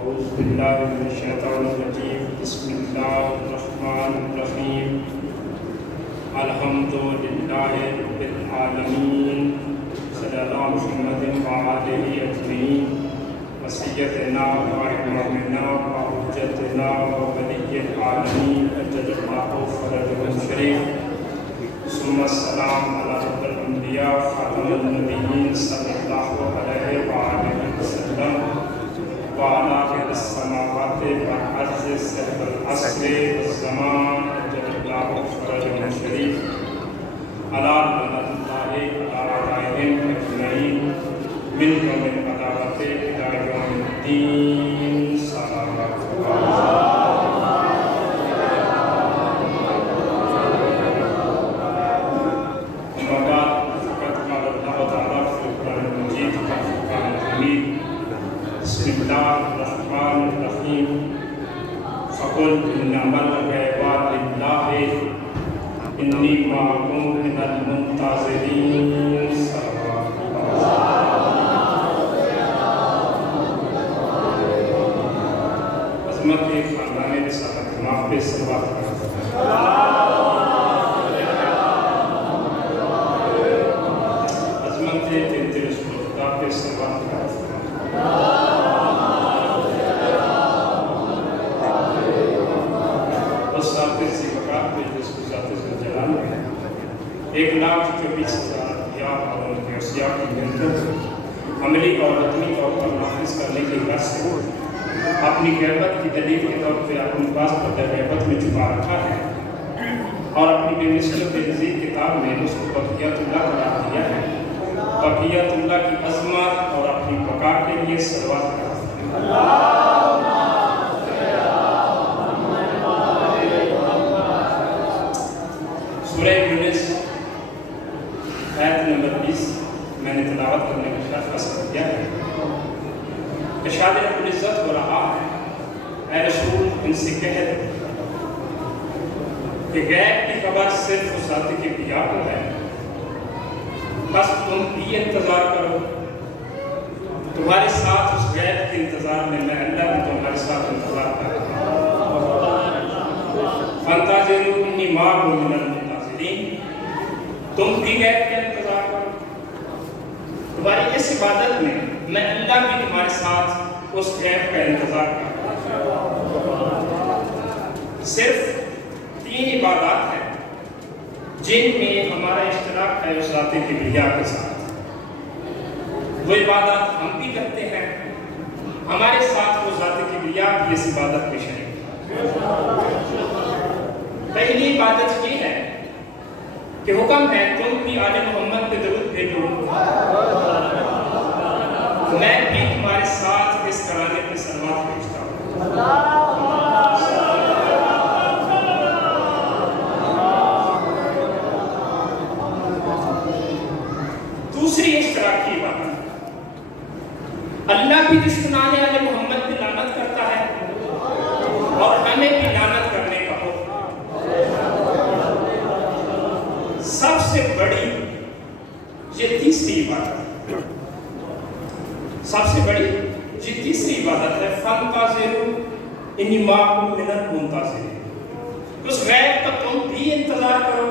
اعوذ باللہ من الشیطان الرجیم بسم اللہ الرحمن الرحیم الحمدللہ رب العالمین صلی اللہ محمد وآلہ اجمعین وسیدنا وإمامنا وحجتنا وولی العالمین اجل اللہ فرجہ الشریف ثم السلام علی رب الانبیاء خاتم النبیین صلی اللہ علیہ وآلہ وسلم وعلى آخر السماوات والأرض سحب العصر والزمان أجل الله فرجهم الشريف على لعنة الله على أعدائهم أجمعين من يوم القيامة إلى يوم الدين صلوات الله أما بعد فقد قال الله تعالى في القرآن المجيد والفرقان الحميد بسم الله الرحمن الرحيم فقل إنما الغيبات لله إني معكم من المنتظرين عظمت خاندان رسالت جماعت پہ صلوات عظمت بنت رسول خدا پہ صلوات ایک لاکھ 24,000 یا کی محنت عملی اور وطنی طور پر نافذ کرنے کے غرض سے اپنی غیبت کی دلیل کے طور پہ اپنی پاس پردہ غیبت میں چھپا رکھا ہے اور اپنی بے مثل بے نظیر کتاب میں اس کو بقیت اللہ قرار دیا ہے بقیت اللہ کی عظمت اور اپنی بقا کے لیے صلوات کرتا ہے سورہ یونس آیت نمبر 20 میں نے تلاوت کرنے کا شرف حاصل کیا ہے۔ ارشاد رب العزت ہو رہا ہے اے رسول ان سے کہہ دے کہ غیب کی خبر صرف اس ذات کے انبیاء کو ہے، بس تم بھی انتظار کرو، تمہارے ساتھ اس غیب کے انتظار میں اللہ بھی تمہارے ساتھ انتظار کر رہا ہوں۔ فانتظروا انی معکم من المنتظرین، تم بھی غیب کا انتظار کرو، تمہاری اس عبادت میں میں اللہ بھی تمہارے ساتھ اس غیب کا انتظار کروں۔ صرف 3 عبادات ہیں جن میں ہمارا اشتراک ہے اس ذات کبریاء کے ساتھ۔ وہ عبادت ہم بھی کرتے ہیں، ہمارے ساتھ وہ ذات کبریاء بھی اس عبادت میں شریک ہے۔ پہلی عبادت یہ ہے کہ حکم ہے تم بھی آل محمد پہ درود بھیجو، میں بھی تمہارے ساتھ اس ترانے پہ صلوات بھیجتا ہوں۔ دوسری اشتراکی عبادت، اللہ بھی دشمنان آل محمد پہ لعنت کرتا ہے اور ہمیں بھی لعنت کرنے کا حکم۔ سب سے بڑی یہ تیسری عبادت ہے، سب سے بڑی یہ تیسری عبادت ہے فانتظروا انی معکم من المنتظرین، اس غیب کا تم بھی انتظار کرو،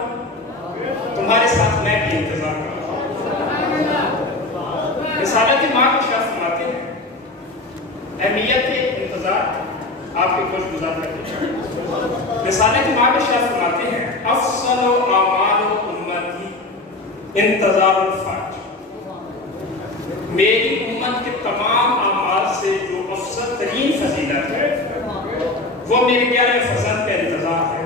تمہارے ساتھ میں بھی انتظار کروں۔ رسالت ماں کے شرف فرماتے ہیں اہمیت انتظار آپ کے کچھ گزار کرتے ہیں۔ رسالت ماں کے شرف فرماتے ہیں افضل اعمال امتی انتظار الفرج، میری امت کے تمام اعمال سے جو افضل ترین فضیلت ہے وہ میرے پیارے فرزند کا انتظار ہے۔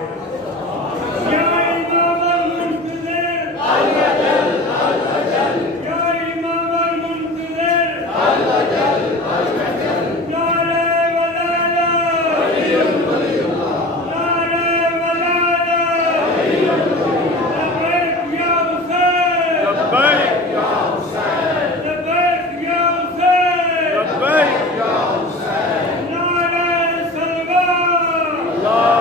اللہ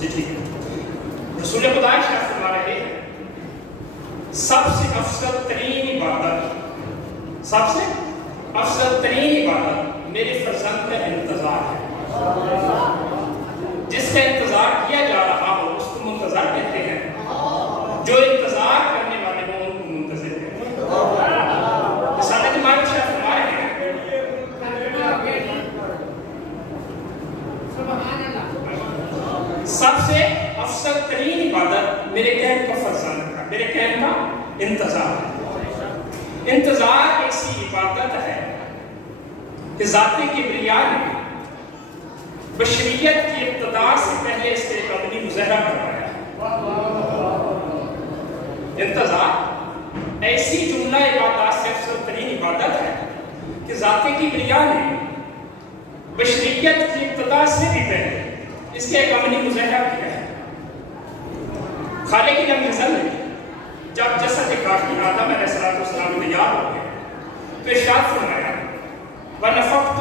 جی ٹھیک ہے. رسول خدا ارشاد فرما رہے ہیں سب سے افضل ترین عبادت میرے فرزند کا انتظار ہے. جس کا انتظار کیا جا رہا ہو اس کو منتظر کہتے ہیں. جو انتظار کرنے والے ہوں ان کو منتظر کہتے ہیں. رسالت مائع ارشاد فرما رہے ہیں سب سے افضل ترین عبادت میرے قہر کا فرزند کا، میرے قہر کا انتظار ہے. انتظار ایسی عبادت ہے کہ ذات کبریا نے بشریت کی ابتدا سے پہلے اس کے قبلی مظاہرہ کروایا. انتظار ایسی جملہ عبادات سے افضل ترین عبادت ہے کہ ذات کبریا نے بشریت کی ابتدا سے بھی پہلے اس کے قبلی مظاہرہ کیا ہے. خالق لم یزل نے جب جسد کافی آدم علیہ السلام تیار ہو گئے تو ارشاد فرمایا وَنَفَخْتُ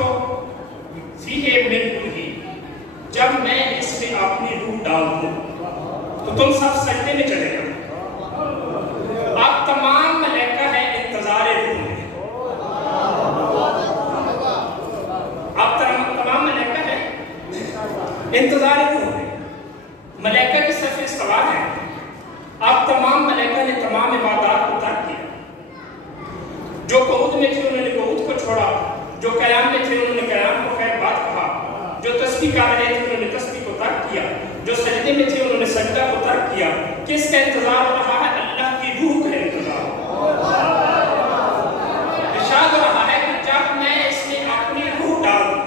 فِيهِ مِنْ رُوحِي، جب میں اس میں اپنی روح ڈال دوں تو تم سب سجدے میں چلے جاؤ. آپ تمام ملائکہ ہیں انتظار روح میں. آپ تمام ملائکہ ہیں انتظار روح میں. ملائکہ کی صف سوار ہیں. آپ تمام ملائکہ نے تمام عبادات کو ترک کیا. جو قعود میں تھے انہوں نے قعود کو چھوڑا، جو قیام میں تھے انہوں نے قیام کو خیر بات کہا، جو تسبیح کر رہے تھے انہوں نے تسبیح کو ترک کیا، جو سجدے میں تھے انہوں نے سجدہ کو ترک کیا. کس کا انتظار ہو رہا ہے؟ اللہ کی روح کا انتظار. ارشاد ہو رہا ہے کہ جب میں اس میں اپنی روح ڈالوں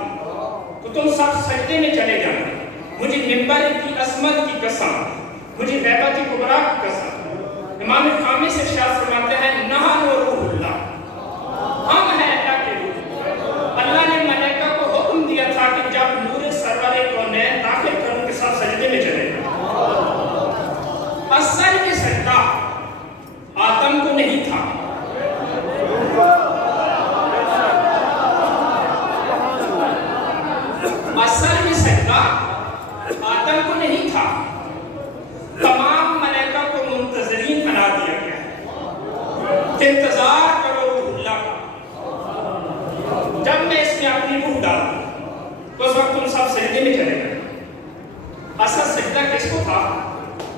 تو تم سب سجدے میں چلے جانا. مجھے منبر کی عظمت کی قسم، مجھے غیبت کبریٰ کی قسم. امام خامس ارشاد فرماتے ہیں نحن روح اللہ، ہم ہیں اللہ کے روح. اللہ نے ملائکہ کو حکم دیا تھا کہ جب نور سرور کونین داخل کروں کے ساتھ سجدے میں چلے. اصل میں سجدہ آدم کو نہیں تھا. اصل میں سجدہ آدم کو نہیں تھا. تمام ملائکہ کو منتظرین بنا دیا گیا ہے کہ انتظار کرو روح اللہ کا. جب میں اس میں اپنی روح ڈالوں تو اس وقت تم سب سجدے میں چلے گئے. اصل سجدہ کس کو تھا؟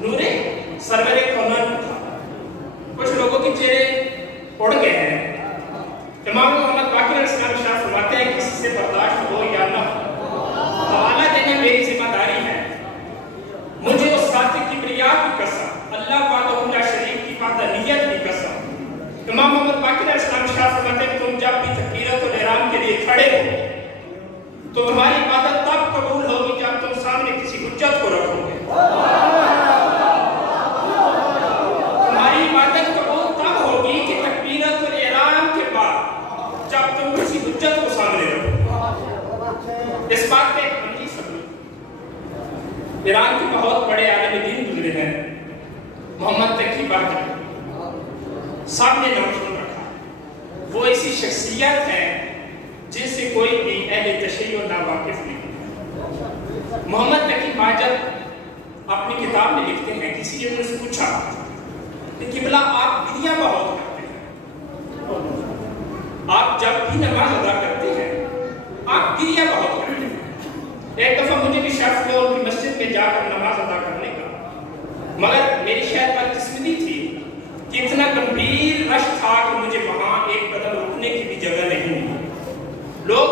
نور سرور کونین کو تھا. کچھ لوگوں کے چہرے اڑ گئے ہیں. امام محمد باقر علیہ السلام ارشاد فرماتے ہیں کسی سے برداشت ہو یا نہ حوالہ دینا میری ذمہ داری ہے. مجھے اس ذات کبریا کی قسم، اللہ وحدہ لا شریک کی وحدانیت کی قسم. امام محمد باقر علیہ السلام ارشاد فرماتے ہیں تم جب بھی تکبیرۃ الاحرام کے لیے کھڑے ہو تو تمہاری عبادت تب قبول ہوگی جب تم سامنے کسی حجت کو رکھو گے. تمہاری عبادت قبول تب ہوگی کہ تکبیرۃ الاحرام کے بعد جب تم کسی حجت کو سامنے رکھو. اس بات پہ ایک بندی ثبوت ایران کے بہت بڑے عالم دین گزرے ہیں محمد تقی باجوی، سامنے نام سن رکھا. وہ ایسی شخصیت ہے جن سے کوئی بھی اہل تشیع نا واقف نہیں. محمد تقی باجوی اپنی کتاب میں لکھتے ہیں کسی نے ان سے پوچھا کہ قبلہ آپ گریہ بہت کرتے ہیں، آپ جب بھی نماز ادا کرتے ہیں آپ گریہ بہت کرتے ہیں. ایک دفعہ مجھے بھی شرف ہوا ان کی مسجد میں جا کر نماز ادا کرنے کا، مگر میری شاید بدقسمتی تھی کہ اتنا گمبھیر رش تھا کہ مجھے وہاں ایک قدم رکنے کی بھی جگہ نہیں ملی. لوگ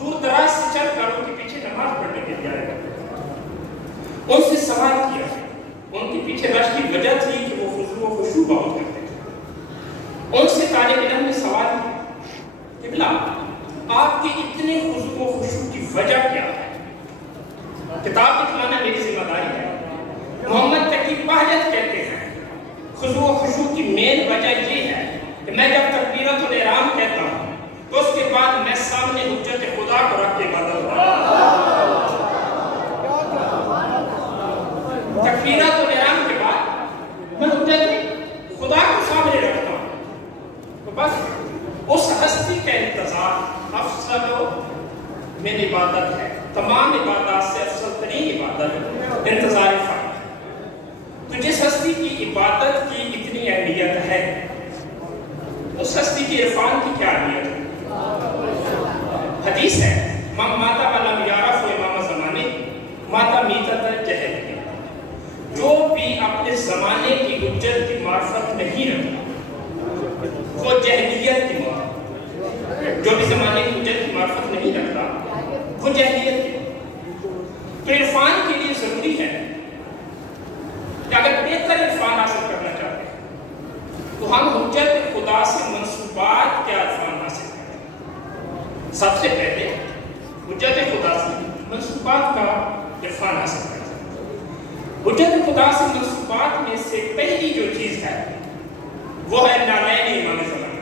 دور دراز سے چل کر ان کے پیچھے نماز پڑھنے کے لیے آئے گا. ان سے سوال کیا ان کے پیچھے رش کی وجہ تھی کہ وہ خضوع و خشوع بہت کرتے تھے. ان سے طالب علم نے سوال کیا قبلہ آپ کے اتنے خضوع و خشوع کی وجہ کیا ہے؟ کتاب لکھوانا میری ذمہ داری ہے. محمد تقی باجوی کہتے ہیں خضوع و خشوع کی مین وجہ یہ ہے کہ میں جب تکبیرۃ الاحرام کہتا ہوں تو اس کے بعد میں سامنے حجت خدا کو رکھ کے عبادت کرتا ہوں. تکبیرۃ الاحرام کے بعد میں حجت خدا کو سامنے رکھتا ہوں. تو بس اس ہستی کا انتظار افضل میں عبادت ہے، تمام عبادات سے افضل ترین عبادت انتظار فرد ہے۔ تو جس ہستی کی عبادت کی اتنی اہمیت ہے، اس ہستی کی عرفان کی کیا اہمیت ہے؟ حدیث ہے ماتا علم یعرف امام زمانے ماتا میتت جہلیہ، جو بھی اپنے زمانے کی حجت کی معرفت نہیں رکھتا وہ جہلیت کی موت، جو بھی زمانے کی حجت کی معرفت نہیں رکھتا وہ جہلیت کی موت۔ تو عرفان کے لیے ضروری ہے کہ اگر بہتر عرفان حاصل کرنا چاہتے ہیں تو ہم حجت خدا سے منصوبات کے عرفان حاصل کریں۔ سب سے پہلے حجت خدا سے منصوبات کا عرفان حاصل کریں۔ حجت خدا سے منصوبات میں سے پہلی جو چیز ہے وہ ہے نالین امام زمانہ،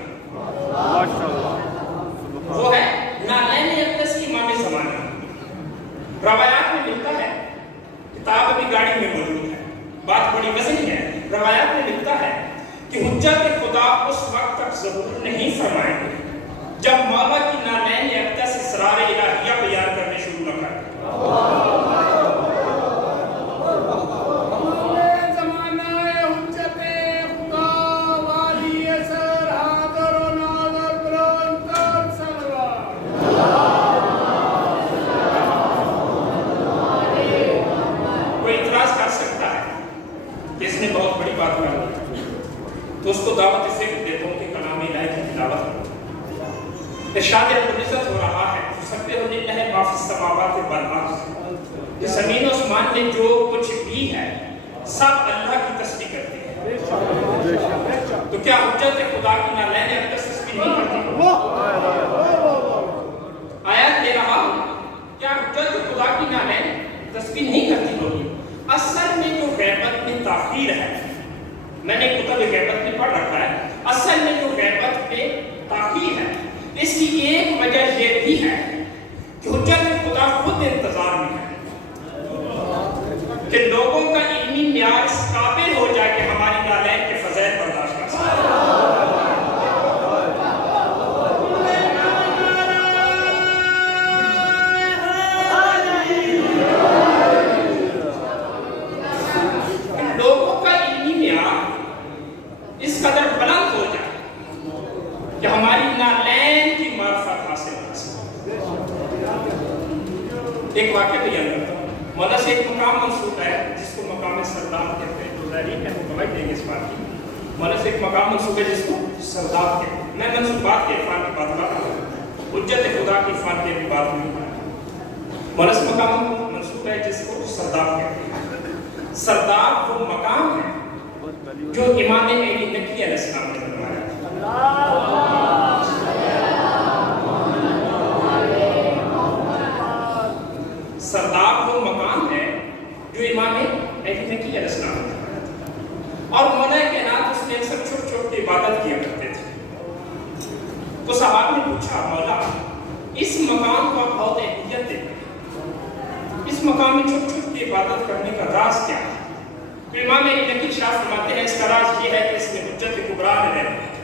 وہ ہے نالین اقدس امام زمانہ۔ روایات میں ملتا ہے، کتاب ابھی گاڑی میں موجود ہے، بات بڑی وزنی ہے، روایات میں ملتا ہے کہ حجت خدا اس وقت تک ظہور نہیں فرمائیں گے جب مولا کی نالین اقدس اسرار الہیہ بیان کرنے شروع نہ کریں۔ تو اس کو دعوت اس سے دیتا ہوں کہ کلام الہی کی تلاوت کرو۔ ارشاد العزت ہو رہا ہے سبح للہ ما فی السماوات والارض، کہ زمین و آسمان میں جو کچھ بھی ہے سب اللہ کی تسبیح کرتے ہیں۔ تو کیا حجت خدا کی نالین اقدس تسبیح نہیں کرتی؟ آیات دے رہا ہوں، کیا حجت خدا کی نالین تسبیح نہیں کرتی ہوگی؟ اصل میں جو غیبت میں تاخیر ہے، میں نے کتب غیبت میں پڑھ رکھا ہے، اصل میں جو غیبت میں تاخیر ہے اس کی ایک وجہ یہ بھی ہے کہ حجت خدا خود انتظار میں ہے کہ لوگوں کا علمی معیار اس قابل ہو جائے کہ ہماری نالین کے فضائل برداشت کر سکے۔ اس قدر بلند ہو جائے کہ ہماری نالین کی معرفت حاصل کر سکے۔ ایک واقعہ بیان کرتا ہوں، مولا سے ایک مقام منسوب ہے جس کو مقام سرداب کہتے ہیں، تو ظاہر ہے وہ گواہی دیں گے اس بات کی۔ مولا سے ایک مقام منسوب ہے جس کو سرداب کہتے ہیں۔ میں منصوبات کے عرفان کی بات کر رہا ہوں، حجت خدا کی عرفان کی بات نہیں کر رہا ہوں۔ مولا سے مقام منسوب ہے جس کو سرداب کہتے ہیں۔ سرداب وہ مقام ہے جو امام علی نقی علیہ السلام نے بنوایا تھا۔ سرداب وہ مقام ہے جو امام علی نقی علیہ السلام نے بنوایا تھا، اور مولا کائنات اس میں اکثر چھپ چھپ کے عبادت کیا کرتے تھے۔ تو صحابہ نے پوچھا، مولا اس مقام کو آپ بہت اہمیت دیتے ہیں، اس مقام میں چھپ چھپ کے عبادت کرنے کا راز کیا ہے؟ تو امام علی نقی شاہ فرماتے ہیں اس کا راز یہ ہے کہ اس میں حجت کبریٰ میں رہتے ہیں،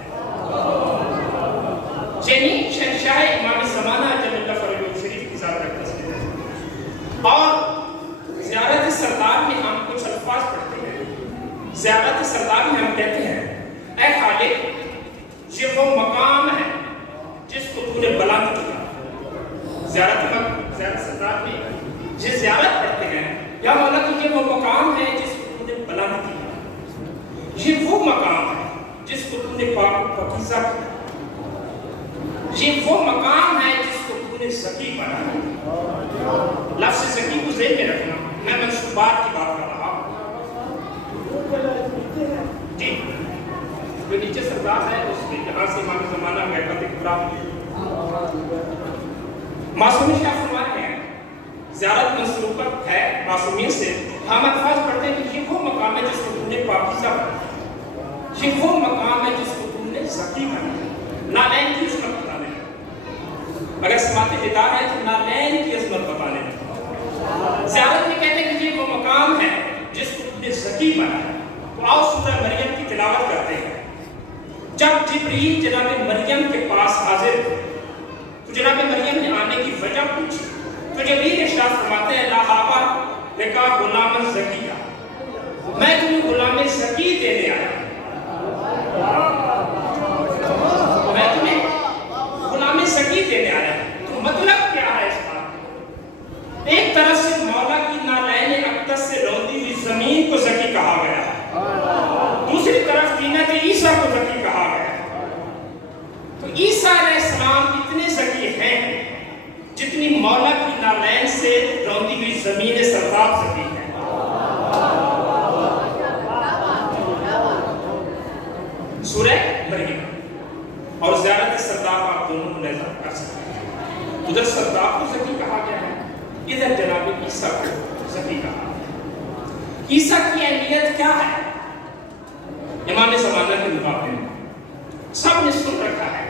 یعنی شہنشاہ امام زمانہ جل اللہ فرجہ شریف کی ذات کا تصویر ہے۔ اور زیارت سردار میں ہم کچھ الفاظ پڑھتے ہیں، زیارت سردار میں ہم کہتے ہیں اے خالق یہ وہ مقام ہے جس کو تو نے بلند کیا۔ زیارت سردار میں یہ زیارت پڑھتے ہیں یا مولا کہ یہ وہ مقام ہے جس بلند کیا، یہ وہ مقام ہے جس کو تم نے پاک و پاکیزہ کیا، یہ وہ مقام ہے جس کو تم نے زکی بنایا۔ لفظ زکی کو ذہن میں رکھنا، میں منصوبات کی بات کر رہا ہوں۔ جی جو نیچے سردار ہے اس میں جہاں سے امام زمانہ غیبت کبریٰ معصومی شاہ فرماتے ہیں زیارت منصوبت ہے معصومین سے، ہم الفاظ پڑھتے ہیں کہ یہ وہ مقام ہے جس کو تم نے پاکیزہ بنایا، یہ وہ مقام ہے جس کو تم نے زکی بنایا۔ نالین کی عظمت بتانے میں، اگر سماعت بیدار ہے تو نالین کی عظمت بتانے میں، زیارت میں کہتے ہیں کہ یہ وہ مقام ہے جس کو تم نے زکی بنایا۔ تو آؤ سورہ مریم کی تلاوت کرتے ہیں۔ جب جبریل جناب مریم کے پاس حاضر ہوئے تو جناب مریم نے آنے کی وجہ پوچھی، کا غلام زکی کا، میں تمہیں غلام زکی دینے آیا، میں تمہیں غلام زکی دینے آیا۔ تو مطلب کیا ہے اس بات؟ ایک طرف سے مولا کی نالین اقدس سے روندی ہوئی زمین کو زکی کہا گیا ہے، دوسری طرف طینت عیسیٰ کو زکی کہا گیا ہے۔ تو عیسیٰ علیہ السلام اتنے زکی ہیں جتنی مولا کی نالین سے روندی ہوئی زمین سرداب زکی ہے۔ سورہ مریم اور زیارت سرداب آپ دونوں ملاحظہ کر سکتے ہیں۔ ادھر سرداب کو زکی کہا گیا ہے، ادھر جناب عیسیٰ کو زکی کہا ہے۔ عیسیٰ کی اہمیت کیا ہے؟ امام زمانہ کے مقابلے میں سب نے سن رکھا ہے،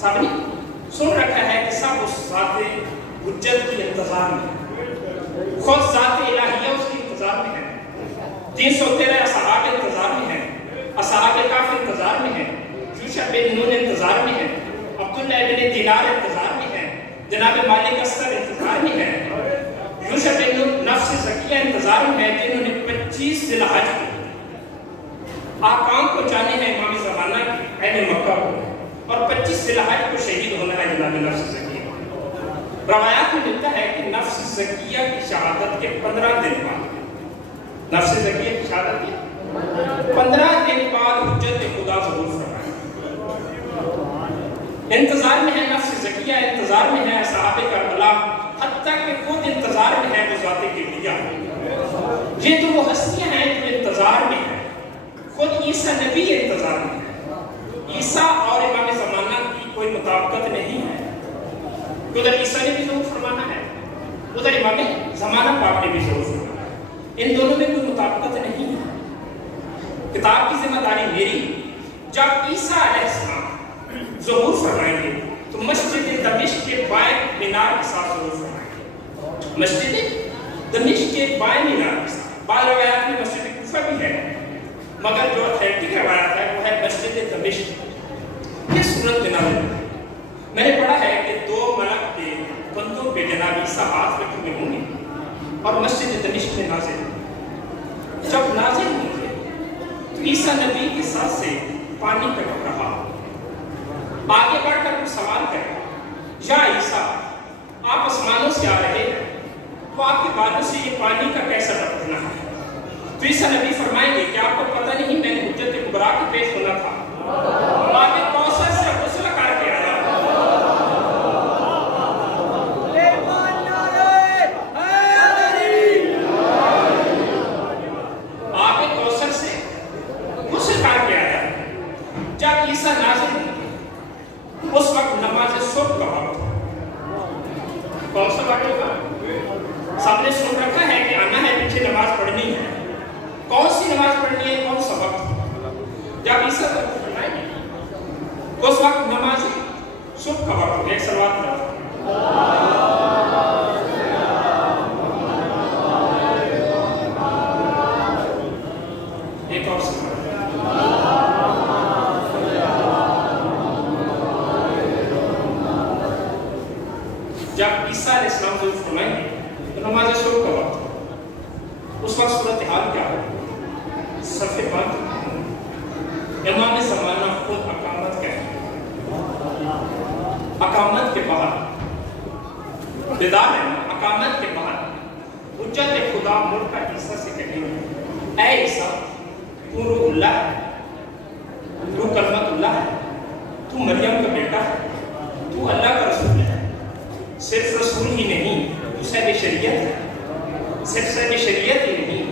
سب نے سن رکھا ہے کہ سب اس ذات حجت کی انتظار میں ہے، خود ذات الہیہ اس کی انتظار میں ہے۔ 313 اصحاب انتظار میں ہیں، اصحاب کہف انتظار میں ہیں، یوشع بن نون انتظار میں ہیں، عبداللہ بن دینار انتظار میں ہیں، جناب مالک اسکر انتظار میں ہیں، یوشع بن نون نفس زکیہ انتظار میں ہیں، جنہوں نے 25 ذی الحج کو آقام کو جانے ہیں امام زمانہ کی اہل مکہ کو، اور 25 ذی الحج کو شہید ہونا ہے جناب نفس زکیہ۔ روایات میں ملتا ہے کہ نفس زکیہ کی شہادت کے 15 دن بعد، نفس زکیہ کی شہادت کے 15 دن بعد حجت خدا ظہور فرمائے۔ انتظار میں ہے نفس زکیہ، انتظار میں ہے اصحاب کربلا، حتیٰ کہ خود انتظار میں ہے وہ ذات کبریہ۔ یہ تو وہ ہستیاں ہیں جو انتظار میں ہیں، خود عیسیٰ نبی انتظار میں ہے۔ عیسیٰ اور امام زمانہ کی کوئی مطابقت نہیں ہے، ادھر عیسیٰ نے بھی ظہور فرمانا ہے، ادھر امام زمانہ پاک نے بھی ظہور فرمانا ہے، ان دونوں میں کوئی مطابقت نہیں ہے۔ کتاب کی ذمہ داری میری، جب عیسیٰ علیہ السلام ظہور فرمائیں گے تو مسجد دمشق کے بائیں مینار کے ساتھ ظہور فرمائیں گے، مسجد دمشق کے بائیں مینار کے ساتھ۔ بعض روایات میں مسجد کوفہ بھی ہے، مگر جو اتھینٹک روایت ہے وہ ہے مسجد دمشق۔ یہ صورت میں نازل ہے، میں نے پڑھا ہے کہ 2 ملک کے کندھوں پہ جناب عیسیٰ ہاتھ رکھے ہوئے ہوں گے اور مسجد دمشق میں نازل ہوں۔ جب نازل ہوں گے تو عیسیٰ نبی کے ساتھ سے پانی ٹپک رہا، آگے بڑھ کر وہ سوال کرے، یا عیسیٰ آپ آسمانوں سے آ رہے ہیں، تو آپ کے بازو سے یہ پانی کا کیسا ٹپکنا ہے؟ تو عیسیٰ نبی فرمائیں گے کہ آپ کو پتہ نہیں میں نے حجت کبریٰ کی پیش ہونا تھا، آگے کوثر سے غسل کر کے آیا، آگے کوثر سے غسل کر کے آیا۔ جب عیسیٰ نازل ہوئے اس وقت نماز صبح کا وقت، کون سا وقت ہوگا؟ سب نے سن رکھا ہے کہ آنا ہے، پیچھے نماز پڑھنی ہے، کون سی نماز پڑھنی ہے، کون سا وقت؟ جب عیسیٰ فرمائیں گے اس وقت نماز صبح کا وقت ہوگا۔ ایک صلوات پڑھو۔ ایک اور صلوات۔ جب عیسیٰ علیہ السلام ظہور فرمائیں گے تو نماز صبح کا وقت ہوگا، اس وقت صورتحال کیا ہوگی؟ صفحے بند، امام زمانہ خود اقامت کہے، اقامت کے بعد بیدار ہے، اقامت کے بعد حجت خدا مڑ کر عیسیٰ سے کہے، اے عیسیٰ تو روح اللہ ہے، تو کلمت اللہ ہے، تو مریم کا بیٹا ہے، تو اللہ کا رسول ہے، صرف رسول ہی نہیں تو صاحب شریعت ہے، صرف صاحب شریعت ہی نہیں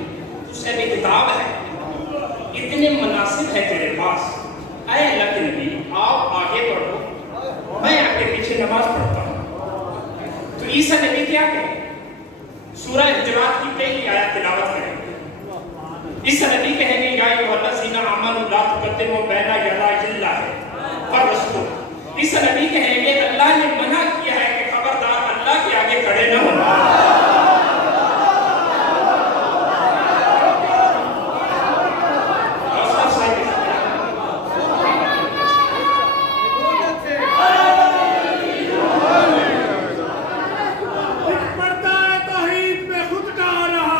تو صاحب کتاب ہے، اتنے مناسب ہے تیرے پاس، اے اللہ کے نبی آپ آگے بڑھو، میں آپ کے پیچھے نماز پڑھتا ہوں۔ تو عیسیٰ نبی کیا کہیں؟ سورہ حجرات کی پہلی آیت تلاوت کریں گے، عیسیٰ نبی کہیں گے یا ایھا الذین آمنوا لا تقدموا بین یدی اللہ ورسولہ۔ عیسیٰ نبی کہیں گے اللہ نے منع کیا ہے کہ خبردار اللہ کے آگے کھڑے نہ ہونا۔ پردہ توحید میں خود کا آ رہا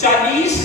40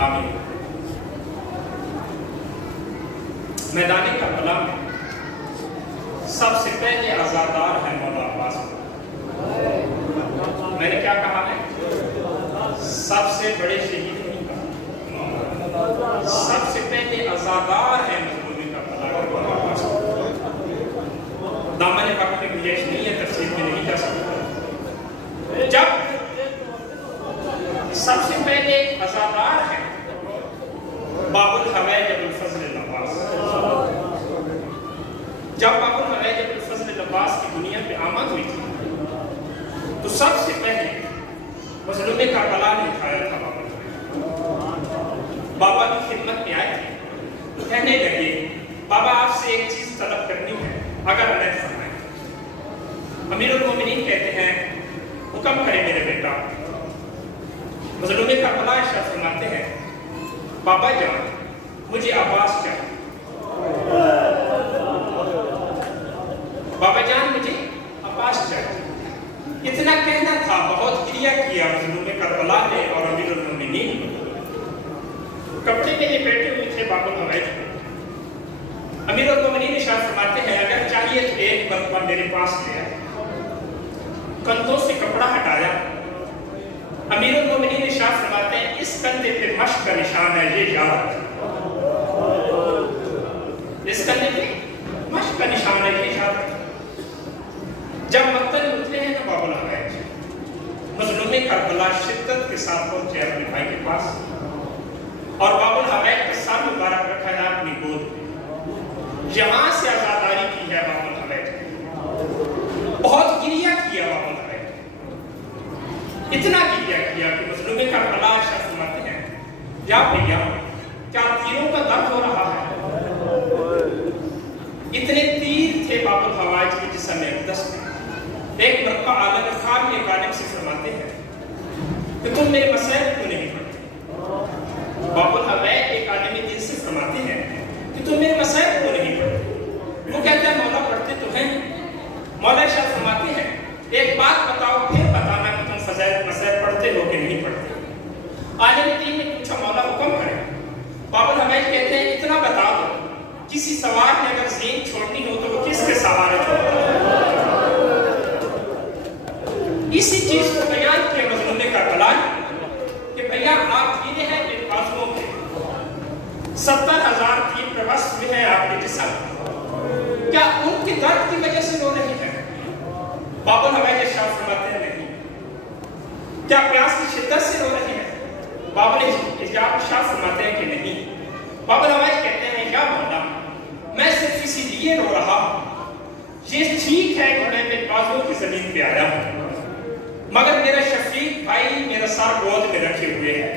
آمین۔ میدان کربلا میں سب سے پہلے عزادار ہیں مولا عباس۔ میں نے کیا کہا ہے؟ سب سے بڑے شہید نہیں کہا، سب سے پہلے عزادار ہیں مظلوم کربلا کے مولا عباس۔ دامن وقت میں گنجائش نہیں ہے، تفسیر میں نہیں جا سکتا۔ جب سب سے پہلے عزادار ہیں باب الحویج ابو الفضل العباس، جب باب الحویج ابو الفضل العباس کی دنیا پہ آمد ہوئی تھی تو سب سے پہلے مظلوم کربلا نے اٹھایا تھا بابا الحویج۔ بابا کی خدمت میں آئے تھے، کہنے لگے بابا آپ سے ایک چیز طلب کرنی ہے، اگر عنایت فرمائیں۔ امیر المومنین کہتے ہیں حکم کرے میرے بیٹا۔ مظلوم کربلا ارشاد فرماتے ہیں بابا جان مجھے عباس چاہیے، بابا جان مجھے عباس چاہیے۔ اتنا کہنا تھا، بہت کریا کیا مظلوم کربلا نے اور امیر المومنین کپڑے میں لپیٹے ہوئے تھے باب الحویج کو۔ امیر المومنین ارشاد فرماتے ہیں اگر چاہیے تو ایک مرتبہ میرے پاس لے آئے۔ کندھوں سے کپڑا ہٹایا، امیر المومنین ارشاد فرماتے ہیں اس کندھے پہ مشق کا نشان ہے، یہ یاد رکھیں۔ اس کندھے پہ مشق کا نشان ہے، یہ یاد رکھیں۔ جب مقتل اترے ہیں نا باب الحویج، مظلوم کربلا شدت کے ساتھ پہنچے اپنے بھائی کے پاس اور باب الحویج کا سر مبارک رکھا ہے اپنی گود میں۔ یہاں سے عزاداری کی ہے باب الحویج، بہت گریہ کیا باب الحویج، اتنا گریہ کیا کہ مظلوم کربلا ارشاد فرماتے ہیں یا بھیا کیا تیروں کا درد ہو رہا ہے؟ اتنے تیر تھے باب الحویج کے جسم اقدس میں۔ ایک مرتبہ عالم خان ایک عالم سے فرماتے ہیں کہ تم میرے مسائل کیوں نہیں پڑھتے؟ باب الحویج ایک عالم دین سے فرماتے ہیں کہ تم میرے مسائل کیوں نہیں پڑھتے؟ وہ کہتے ہیں مولا پڑھتے تو ہیں۔ مولا ارشاد فرماتے ہیں ایک بات بتاؤ پھر بتانا کہ تم فضائل مسائل پڑھتے ہو کہ نہیں پڑھتے؟ عالم دین نے پوچھا مولا حکم کرے۔ باب الحویج کہتے ہیں اتنا بتا دو کسی سوار نے اگر زین چھوڑنی ہو تو وہ کس کے سہارے چھوڑتا ہے؟ اسی چیز کو بیان کیا مظلوم کربلا کہ بھیا آپ گرے ہیں ان بازوؤں کے 70,000 تیر پروس میں ہے آپ کے جسم، کیا ان کے درد کی وجہ سے رو رہی ہیں؟ باب الحویج ارشاد فرماتے ہیں نہیں۔ کیا پیاس کی شدت سے رو رہی ہیں؟ باب الحویج ارشاد فرماتے ہیں کہ نہیں۔ باب الحویج کہتے ہیں یا مولا میں صرف اسی لیے رو رہا ہوں، یہ ٹھیک ہے کہ میں اپنے بازوؤں کی زمین پہ آیا ہوں، مگر میرا شفیق بھائی میرا سر گود میں رکھے ہوئے ہے،